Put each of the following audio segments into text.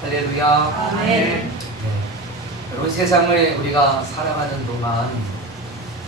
할렐루야. 아멘. 네. 여러분, 세상을 우리가 살아가는 동안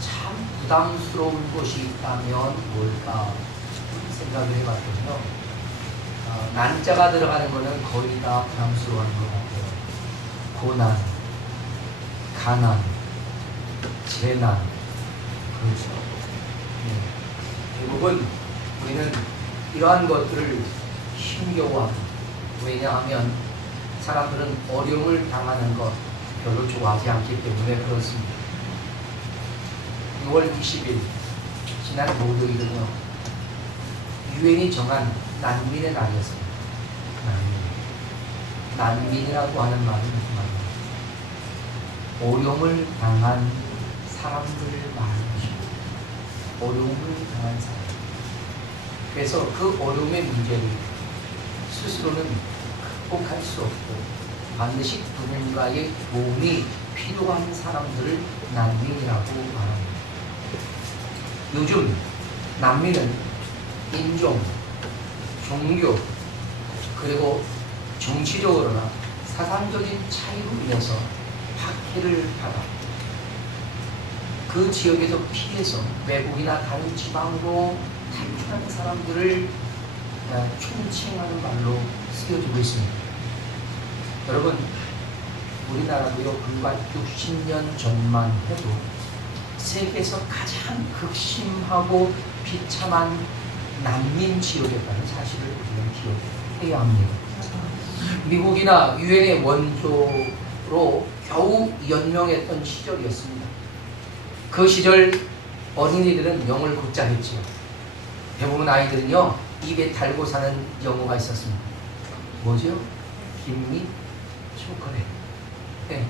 참 부담스러운 것이 있다면 뭘까 생각을 해봤거든요. 난자가 들어가는 거는 거의 다 부담스러운 것 같아요. 고난, 가난, 재난, 그렇죠. 네. 대부분 우리는 이러한 것들을 힘겨워합니다. 왜냐하면 사람들은 어려움을 당하는 것 별로 좋아하지 않기 때문에 그렇습니다. 6월 20일 지난 목요일은요, 유엔이 정한 난민의 날이었습니다. 난민이라고 하는 말은 무슨 말이에요? 어려움을 당한 사람들을 말하는 것입니다. 어려움을 당한 사람. 그래서 그 어려움의 문제를 스스로는 극복할 수 없고 반드시 누군가의 도움이 필요한 사람들을 난민이라고 말합니다. 요즘 난민은 인종, 종교, 그리고 정치적으로나 사상적인 차이로 인해서 박해를 받아 그 지역에서 피해서 외국이나 다른 지방으로 탈출하는 사람들을 총칭하는 말로 쓰여지고 있습니다. 여러분, 우리나라도요, 불과 60년 전만 해도 세계에서 가장 극심하고 비참한 난민 지역이었다는 사실을 우리는 기억해야 합니다. 미국이나 유엔의 원조로 겨우 연명했던 시절이었습니다. 그 시절 어린이들은 영어를 곧잘 했지요. 대부분 아이들은요, 입에 달고 사는 영어가 있었습니다. 뭐죠? 김미, 초콜릿. 네.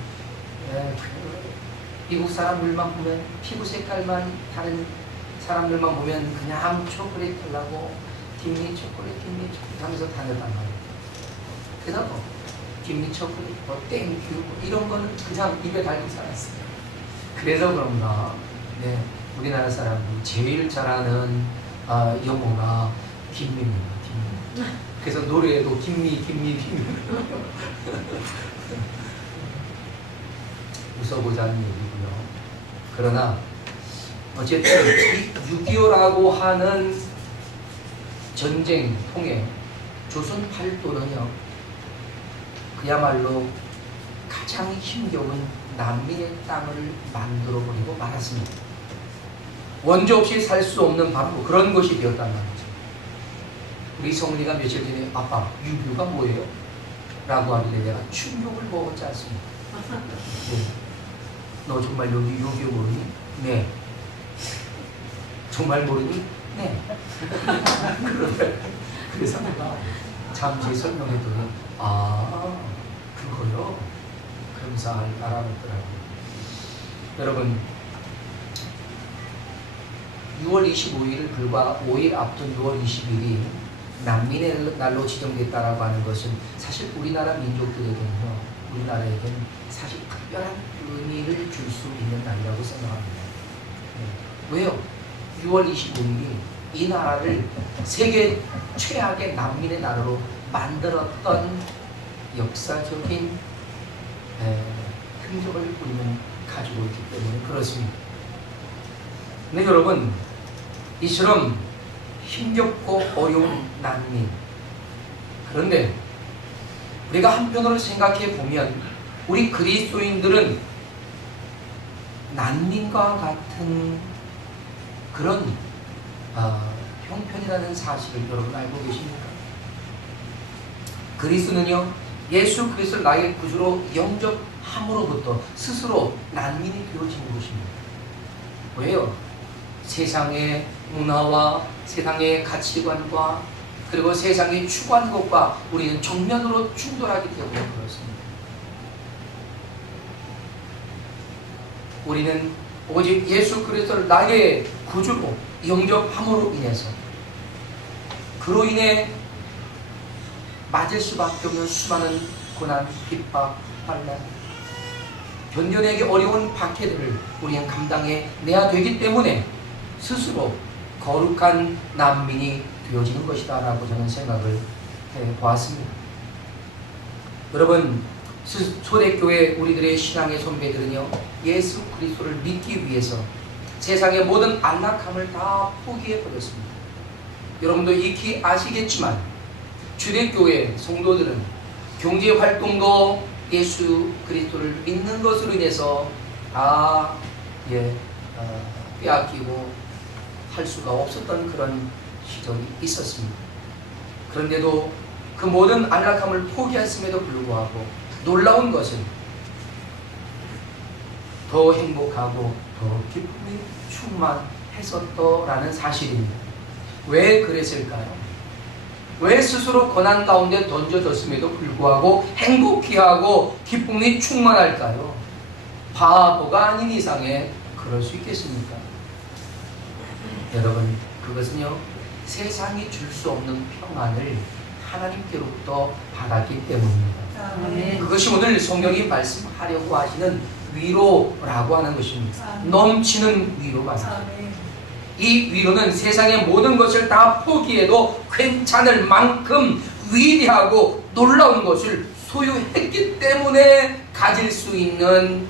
미국 사람들만 보면, 피부 색깔만 다른 사람들만 보면 그냥 초콜릿 달라고 김미 초콜릿 하면서 다녔단 말이에요. 그래서 김미 초콜릿, 땡큐 이런 거는 그냥 입에 달고 살았어요. 그래서 그런가, 네, 우리나라 사람이 제일 잘하는 영어가 김미입니다. 김미. 그래서 노래도 김미. 웃어보자는 얘기고요. 그러나 어쨌든 이 6.25라고 하는 전쟁 통해 조선 팔도는요, 그야말로 가장 힘겨운 난민의 땅을 만들어버리고 말았습니다. 원조 없이 살 수 없는 바로 그런 것이 되었단 말이죠. 우리 성은이가 며칠 전에 아빠 6.25가 뭐예요? 라고 하길래 내가 충격을 먹었지 않습니까? 네. 너 정말 여기 6.25 모르니? 네. 정말 모르니? 네. 그래서 내가 잠시 설명했더니 그거요? 그러면서 알아봤더라고요. 여러분, 6월 25일을 불과 5일 앞둔 6월 20일이 난민의 날로 지정됐다라고 하는 것은 사실 우리나라 민족들에게는요, 우리나라에게는 사실 특별한 의미를 줄 수 있는 날이라고 생각합니다. 네. 왜요? 6월 25일이 이 나라를 세계 최악의 난민의 나라로 만들었던 역사적인 흔적을 우리는 가지고 있기 때문에 그렇습니다. 근데 여러분, 이처럼 힘겹고 어려운 난민, 그런데 우리가 한편으로 생각해 보면 우리 그리스도인들은 난민과 같은 그런 형편이라는 사실을 여러분 알고 계십니까? 그리스도는요, 예수 그리스도를 나의 구주로 영접함으로부터 스스로 난민이 되어지는 것입니다. 왜요? 세상의 문화와 세상의 가치관과 그리고 세상이 추구하는 것과 우리는 정면으로 충돌하기 때문에 그렇습니다. 우리는 오직 예수 그리스도를 나의 구주로 영접함으로 인해서 그로 인해 맞을 수밖에 없는 수많은 고난, 핍박, 환난, 견뎌내기 어려운 박해들을 우리는 감당해내야 되기 때문에 스스로 거룩한 난민이 되어지는 것이다 라고 저는 생각을 해보았습니다. 여러분, 초대교회 우리들의 신앙의 선배들은요, 예수 그리스도를 믿기 위해서 세상의 모든 안락함을 다 포기해버렸습니다. 여러분도 익히 아시겠지만 초대교회 성도들은 경제활동도 예수 그리스도를 믿는 것으로 인해서 다 빼앗기고 할 수가 없었던 그런 시절이 있었습니다. 그런데도 그 모든 안락함을 포기했음에도 불구하고 놀라운 것은 더 행복하고 더 기쁨이 충만했었더라는 사실입니다. 왜 그랬을까요? 왜 스스로 고난 가운데 던져졌음에도 불구하고 행복해하고 기쁨이 충만할까요? 바보가 아닌 이상에 그럴 수 있겠습니까? 여러분, 그것은요, 세상이 줄 수 없는 평안을 하나님께로부터 받았기 때문입니다. 아멘. 그것이 오늘 성경이 말씀하려고 하시는 위로라고 하는 것입니다. 넘치는 위로가 아닙니다. 이 위로는 세상의 모든 것을 다 포기해도 괜찮을 만큼 위대하고 놀라운 것을 소유했기 때문에 가질 수 있는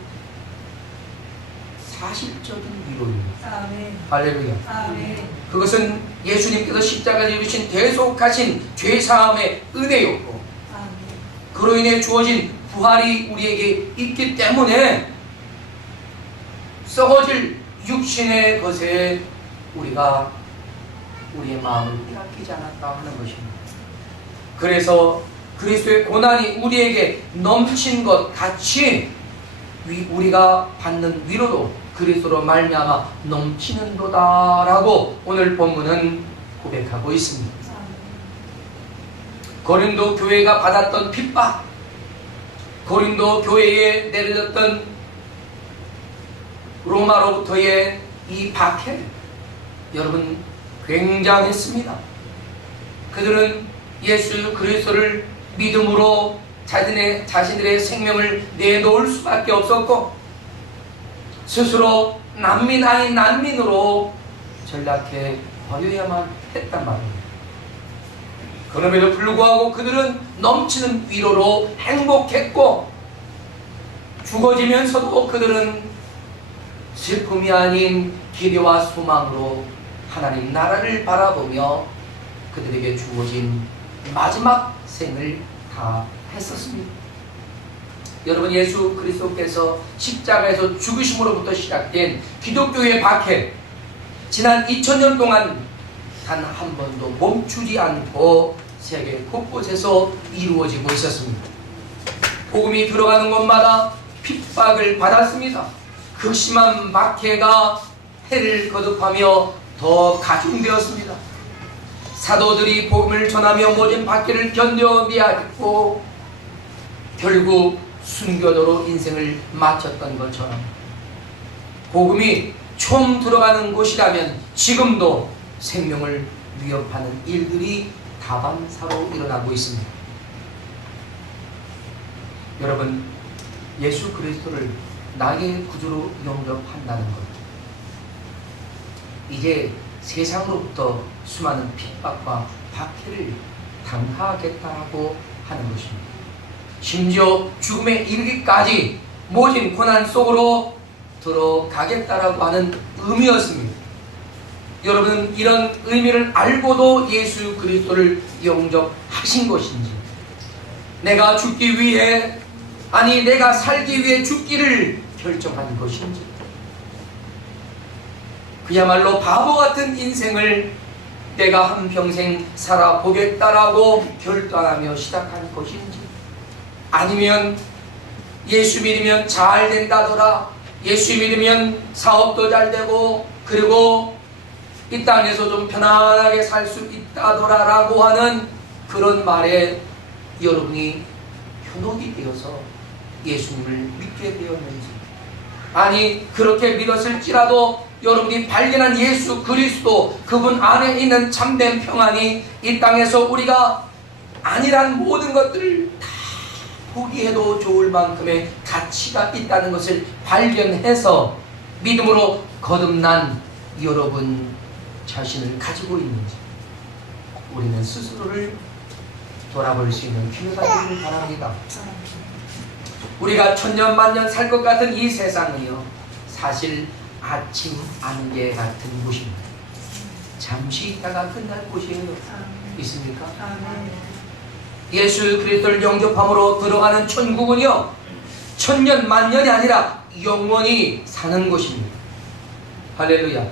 사실적인 위로입니다. 아멘. 할렐루야. 아멘. 그것은 예수님께서 십자가에 이루신 대속하신 죄사함의 은혜였고, 아멘. 그로 인해 주어진 부활이 우리에게 있기 때문에 썩어질 육신의 것에 우리가 우리의 마음을 빼앗기지 않았다 하는 것입니다. 그래서 그리스도의 고난이 우리에게 넘친 것 같이 우리가 받는 위로도 그리스도로 말미암아 넘치는도다라고 오늘 본문은 고백하고 있습니다. 고린도 교회가 받았던 핍박, 고린도 교회에 내려졌던 로마로부터의 이 박해, 여러분 굉장했습니다. 그들은 예수 그리스도를 믿음으로 자신들의 생명을 내놓을 수밖에 없었고, 스스로 난민 아닌 난민으로 전락해 버려야만 했단 말입니다. 그럼에도 불구하고 그들은 넘치는 위로로 행복했고, 죽어지면서도 그들은 슬픔이 아닌 기대와 소망으로 하나님 나라를 바라보며 그들에게 주어진 마지막 생을 다 했었습니다. 여러분, 예수 그리스도께서 십자가에서 죽으심으로부터 시작된 기독교의 박해, 지난 2000년 동안 단 한 번도 멈추지 않고 세계 곳곳에서 이루어지고 있었습니다. 복음이 들어가는 곳마다 핍박을 받았습니다. 극심한 박해가 해를 거듭하며 더 가중되었습니다. 사도들이 복음을 전하며 모진 박해를 견뎌내야 했고, 결국 순교도로 인생을 마쳤던 것처럼 복음이 처음 들어가는 곳이라면 지금도 생명을 위협하는 일들이 다반사로 일어나고 있습니다. 여러분, 예수 그리스도를 나의 구주로 영접한다는 것, 이제 세상으로부터 수많은 핍박과 박해를 당하겠다고 하는 것입니다. 심지어 죽음에 이르기까지 모진 고난 속으로 들어가겠다라고 하는 의미였습니다. 여러분, 이런 의미를 알고도 예수 그리스도를 영접하신 것인지, 내가 죽기 위해, 아니 내가 살기 위해 죽기를 결정한 것인지, 그야말로 바보 같은 인생을 내가 한평생 살아보겠다라고 결단하며 시작한 것인지, 아니면 예수 믿으면 잘 된다더라, 예수 믿으면 사업도 잘 되고 그리고 이 땅에서 좀 편안하게 살 수 있다더라 라고 하는 그런 말에 여러분이 현혹이 되어서 예수님을 믿게 되었는지, 아니 그렇게 믿었을지라도 여러분이 발견한 예수 그리스도, 그분 안에 있는 참된 평안이 이 땅에서 우리가 아니란 모든 것들을 다 포기해도 좋을 만큼의 가치가 있다는 것을 발견해서 믿음으로 거듭난 여러분 자신을 가지고 있는지, 우리는 스스로를 돌아볼 수 있는 기회가 되기를 바랍니다. 우리가 천년 만년 살 것 같은 이 세상이요, 사실 아침 안개 같은 곳입니다. 잠시 있다가 끝날 곳이에요. 있습니까? 예수 그리스도를 영접함으로 들어가는 천국은요, 천년 만년이 아니라 영원히 사는 곳입니다. 할렐루야.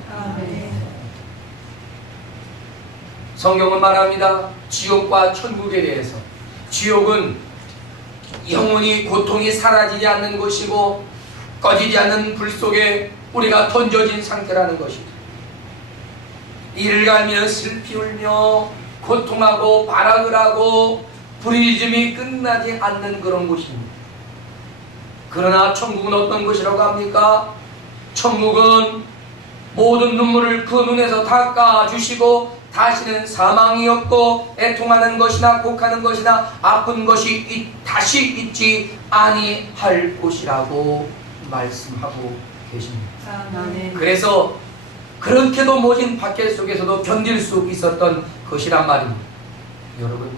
성경은 말합니다. 지옥과 천국에 대해서. 지옥은 영원히 고통이 사라지지 않는 곳이고 꺼지지 않는 불 속에 우리가 던져진 상태라는 것이죠. 이를 갈며 슬피 울며 고통하고 발악을 하고 부르짖음이 끝나지 않는 그런 곳입니다. 그러나 천국은 어떤 곳이라고 합니까? 천국은 모든 눈물을 그 눈에서 닦아주시고 다시는 사망이 없고 애통하는 것이나 곡하는 것이나 아픈 것이 다시 있지 아니할 곳이라고 말씀하고 계십니다. 그래서 그렇게도 모진 박해 속에서도 견딜 수 있었던 것이란 말입니다. 여러분,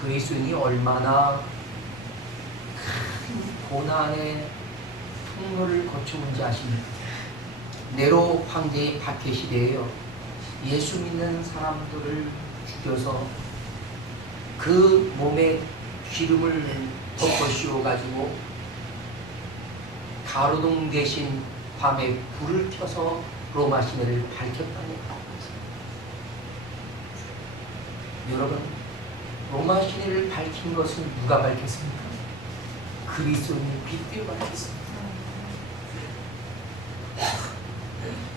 그리스도인이 얼마나 큰 고난의 통로를 거쳐온지 아십니까? 네로 황제의 박해 시대에요, 예수 믿는 사람들을 죽여서 그 몸에 기름을 덮어 씌워가지고 가로등 대신 밤에 불을 켜서 로마 시내를 밝혔다고 합니다. 여러분, 로마 시내를 밝힌 것은 누가 밝혔습니까? 그리스도인이 빛되어 밝혔습니다.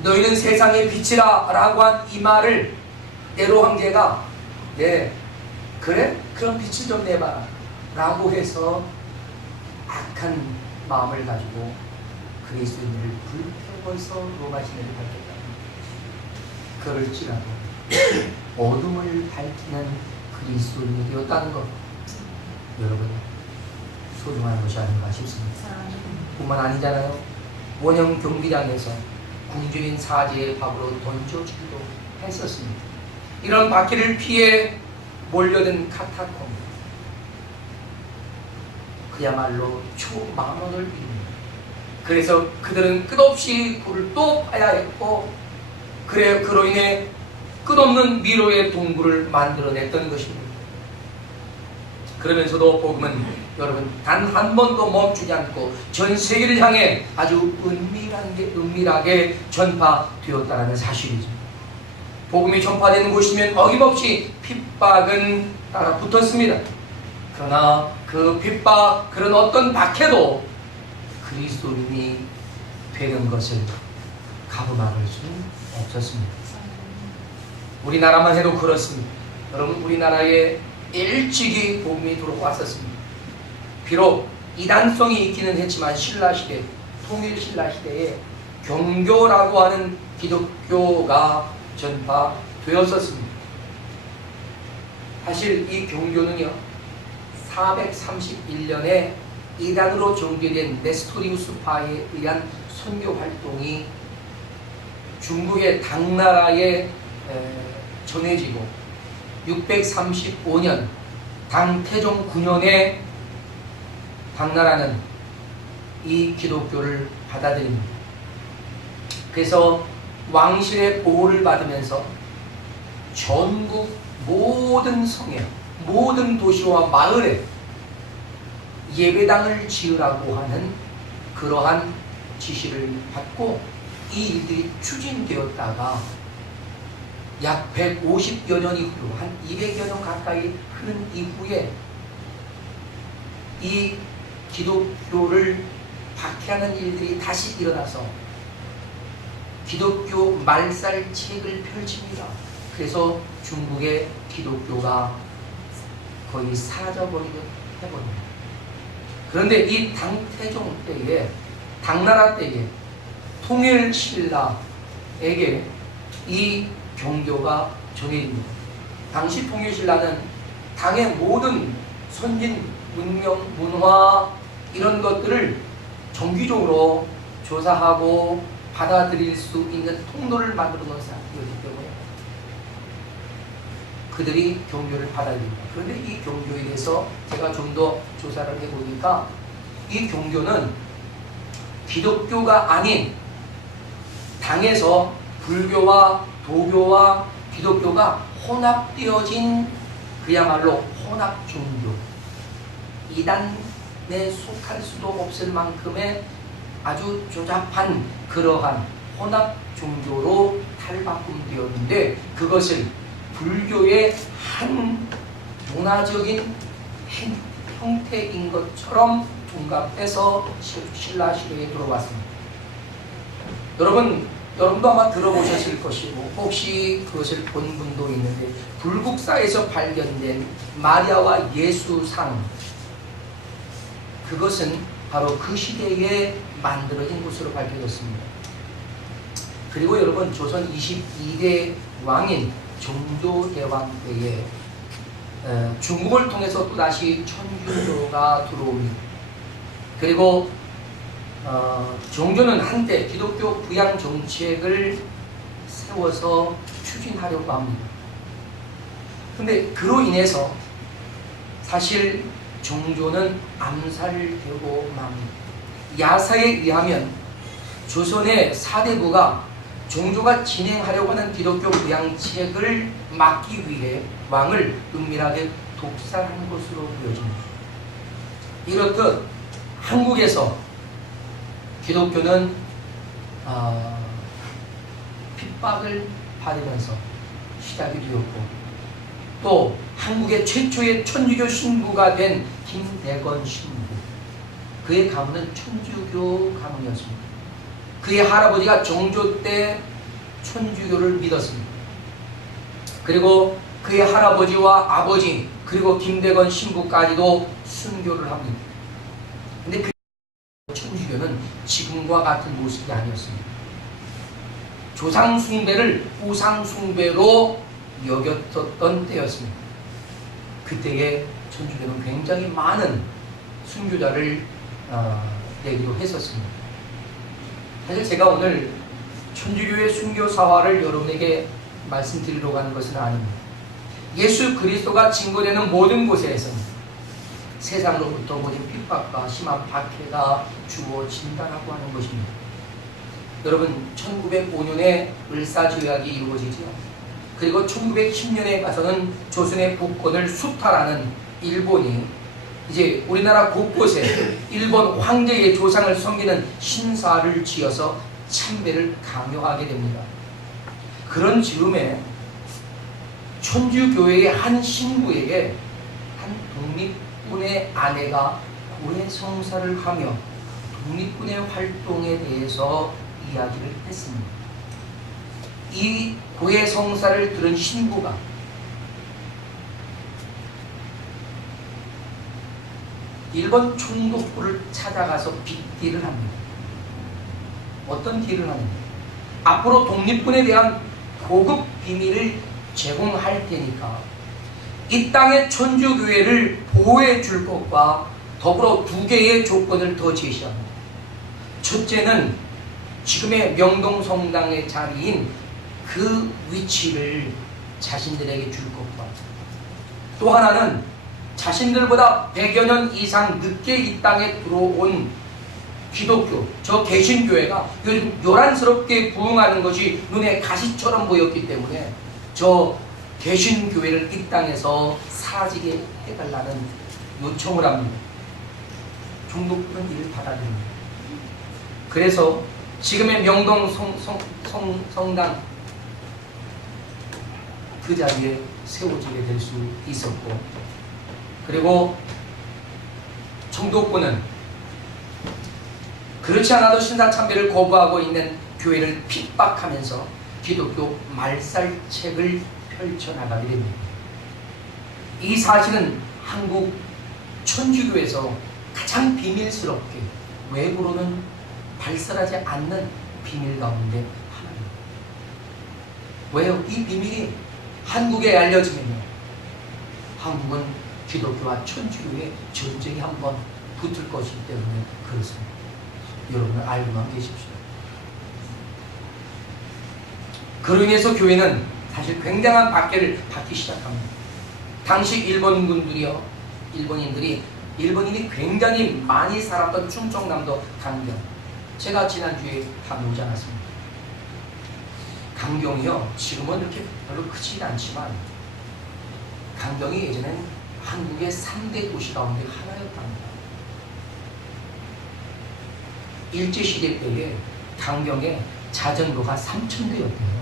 너희는 세상의 빛이라 라고 한 이 말을 네로 황제가 그래? 그럼 빛을 좀 내봐라 라고 해서 악한 마음을 가지고 그리스도인을 불태워서 로마 시내를 밝혔다. 그럴지라도 어둠을 밝히는 그리스도인이 되었다는 것, 여러분 소중한 것이 아닌가 싶습니다. 뿐만 아니잖아요. 원형 경비장에서 궁중인 사제의 밥으로 던져주기도 했었습니다. 이런 박해를 피해 몰려든 카타콤, 그야말로 초망언을 이룹니다. 그래서 그들은 끝없이 불을 또 파야 했고, 그로 인해 끝없는 미로의 동굴을 만들어냈던 것입니다. 그러면서도 복음은 여러분 단 한 번도 멈추지 않고 전 세계를 향해 아주 은밀하게 전파되었다는 사실이죠. 복음이 전파되는 곳이면 어김없이 핍박은 따라 붙었습니다. 그러나 그 핍박, 그런 어떤 박해도 그리스도인이 되는 것을 가늠할 수는 없었습니다. 우리나라만 해도 그렇습니다. 여러분, 우리나라에 일찍이 복음이 들어왔었습니다. 비록 이단성이 있기는 했지만 신라시대, 통일신라시대에 경교라고 하는 기독교가 전파되었었습니다. 사실 이 경교는요, 431년에 이단으로 종교된 네스토리우스파에 의한 선교 활동이 중국의 당나라에 전해지고 635년 당태종 9년에 당나라는 이 기독교를 받아들입니다. 그래서 왕실의 보호를 받으면서 전국 모든 성에, 모든 도시와 마을에 예배당을 지으라고 하는 그러한 지시를 받고 이 일들이 추진되었다가 약 150여 년이 흐르고 한 200여 년 가까이 흐른 이후에 이 기독교를 박해하는 일들이 다시 일어나서 기독교 말살책을 펼칩니다. 그래서 중국의 기독교가 거의 사라져버리듯 해버립니다. 그런데 이 당태종 때에, 당나라 때에 통일신라에게 이 경교가 전해집니다. 당시 통일신라는 당의 모든 선진, 문명, 문화 이런 것들을 정기적으로 조사하고 받아들일 수 있는 통로를 만들어 놓은 사람이었기 때문에 그들이 종교를 받아야 됩니다. 그런데 이 종교에 대해서 제가 좀 더 조사를 해보니까 이 종교는 기독교가 아닌 당에서 불교와 도교와 기독교가 혼합되어진 그야말로 혼합 종교, 이단에 속할 수도 없을 만큼의 아주 조잡한 그러한 혼합 종교로 탈바꿈되었는데, 그것을 불교의 한 문화적인 형태인 것처럼 둔갑해서 신라시대에 들어왔습니다. 여러분도 아마 들어보셨을 것이고 혹시 그것을 본 분도 있는데, 불국사에서 발견된 마리아와 예수상, 그것은 바로 그 시대에 만들어진 것으로 밝혀졌습니다. 그리고 여러분, 조선 22대 왕인 종도대왕 때에 중국을 통해서 또다시 천주교가 들어옵니다. 그리고 종교는 한때 기독교 부양 정책을 세워서 추진하려고 합니다. 근데 그로 인해서 사실 종교는 암살되고 맙니다. 야사에 의하면 조선의 사대부가 종교가 진행하려고 하는 기독교 부양책을 막기 위해 왕을 은밀하게 독살한 것으로 보여집니다. 이렇듯 한국에서 기독교는 핍박을 받으면서 시작이 되었고, 또 한국의 최초의 천주교 신부가 된 김대건 신부, 그의 가문은 천주교 가문이었습니다. 그의 할아버지가 종조 때 천주교를 믿었습니다. 그리고 그의 할아버지와 아버지, 그리고 김대건 신부까지도 순교를 합니다. 근데 그 천주교는 지금과 같은 모습이 아니었습니다. 조상 숭배를 우상 숭배로 여겼던 때였습니다. 그때에 천주교는 굉장히 많은 순교자를 내기도 했었습니다. 사실 제가 오늘 천주교의 순교 사화를 여러분에게 말씀드리려고 하는 것은 아닙니다. 예수 그리스도가 증거되는 모든 곳에서 세상으로부터 모든 핍박과 심한 박해가 주어진다라고 하는 것입니다. 여러분, 1905년에 을사조약이 이루어지죠. 그리고 1910년에 가서는 조선의 국권을 수탈하는 일본이 이제 우리나라 곳곳에 일본 황제의 조상을 섬기는 신사를 지어서 참배를 강요하게 됩니다. 그런 즈음에 천주교회의 한 신부에게 한 독립군의 아내가 고해성사를 하며 독립군의 활동에 대해서 이야기를 했습니다. 이 고해성사를 들은 신부가 일본 총독부를 찾아가서 빅딜을 합니다. 어떤 딜을 합니까? 앞으로 독립군에 대한 고급 비밀을 제공할 테니까 이 땅의 천주교회를 보호해 줄 것과 더불어 두 개의 조건을 더 제시합니다. 첫째는 지금의 명동성당의 자리인 그 위치를 자신들에게 줄 것과, 또 하나는 자신들보다 100여 년 이상 늦게 이 땅에 들어온 기독교, 저 개신교회가 요즘 요란스럽게 부흥하는 것이 눈에 가시처럼 보였기 때문에 저 개신교회를 이 땅에서 사라지게 해달라는 요청을 합니다. 종독부는 이를 받아들입니다. 그래서 지금의 명동 성당 그 자리에 세워지게 될 수 있었고, 그리고 총독부는 그렇지 않아도 신사참배를 거부하고 있는 교회를 핍박하면서 기독교 말살책을 펼쳐나가게 됩니다. 이 사실은 한국 천주교에서 가장 비밀스럽게 외부로는 발설하지 않는 비밀 가운데 하나입니다. 왜요? 이 비밀이 한국에 알려지면요, 한국은 기독교와 천주교의 전쟁이 한번 붙을 것이기 때문에 그렇습니다. 여러분은 알고만 계십시오. 그로 인해서 교회는 사실 굉장한 박해를 받기 시작합니다. 당시 일본인들이 굉장히 많이 살았던 충청남도 강경. 제가 지난주에 다녀오지 않았습니까? 강경이요, 지금은 이렇게 별로 크지는 않지만 강경이 예전엔 한국의 3대 도시 가운데 하나였답니다. 일제시대 때에 강경에 자전거가 3,000대였대요.